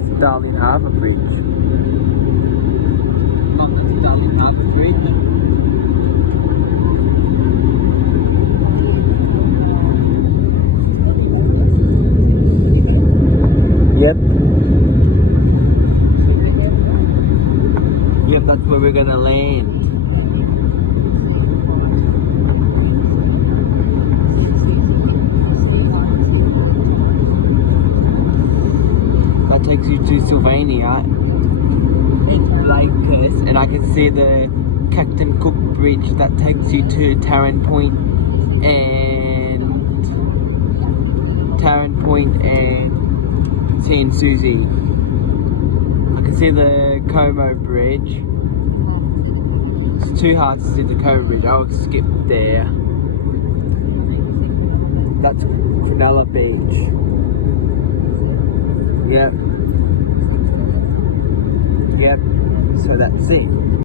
that's Darling Harbour Bridge. Not the Darling Harbour Bridge. Yep. Yep, that's where we're gonna land. That takes you to Sylvania and Lakers, and I can see the Captain Cook Bridge that takes you to Tarrant Point and St. Susie. I can see the Como Bridge. It's too hard to see the Como Bridge. I'll skip there. That's Cronulla Beach. Yep. Yep. So that's it.